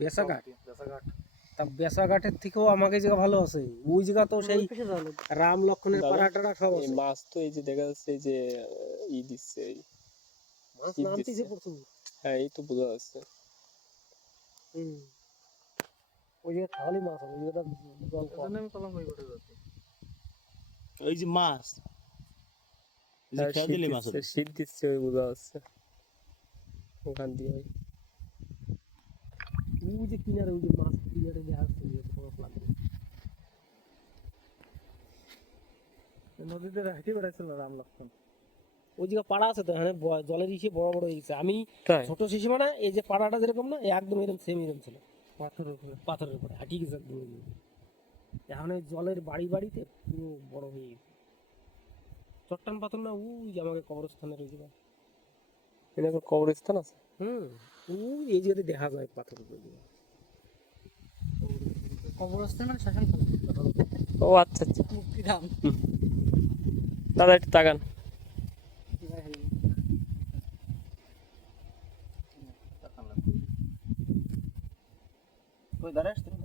বেসাঘাট? বেসাঘাট। তা বেসাঘাটের থেকেও আমাকে এই জায়গা ভালো আছে। ওই জায়গা তো সেই রাম লক্ষণের পাড়াটারা সব আছে। মাছ তো এই যে দেখা যাচ্ছে যে ই দিচ্ছে এই। মাছ নামতেছে। প্রচুর হ্যাঁ এই তো বোঝা যাচ্ছে। হুম। ওই জায়গায় খাওয়ালি মাছ ওই জায়গাটা জল কম। আমি কলম হয়ে উঠে যাচ্ছে। ওই যে মাছ। যে হ্যাঁ, শীত দিলে মাছ দিচ্ছে, শীত দিচ্ছে ওই বোঝা যাচ্ছে। ওখান দিয়ে। ওই। যে কিনারে ওই যে মাছ কিনারে যে বরফ লাগবে নদীতে হেঁটে বেড়াচ্ছিল রাম লক্ষণ? ওই জায়গা পাড়া আছে তো ব- জলের ইসে বড় বড় হয়ে গেছে আমি ছোট শিশু মানে এই যে পাড়াটা যেরকম না একদম এরকম সেম এরকম ছিল। পাথরের উপরে। পাথরের উপরে হাঁটি গেছে একদম এখন জলের বাড়ি বাড়িতে পুরো বড় হয়ে গেছে। চট্টান পাথর না ওই যে আমাকে কবরস্থানের ওই এখানে কবরস্থান আছে হুম এই জায়গাতে দেখা যায় পাথর কবরস্থান মানে শাসন ও আচ্ছা আচ্ছা। মুক্তিধাম। দাদা একটু তাকান। কই দাঁড়াস তুই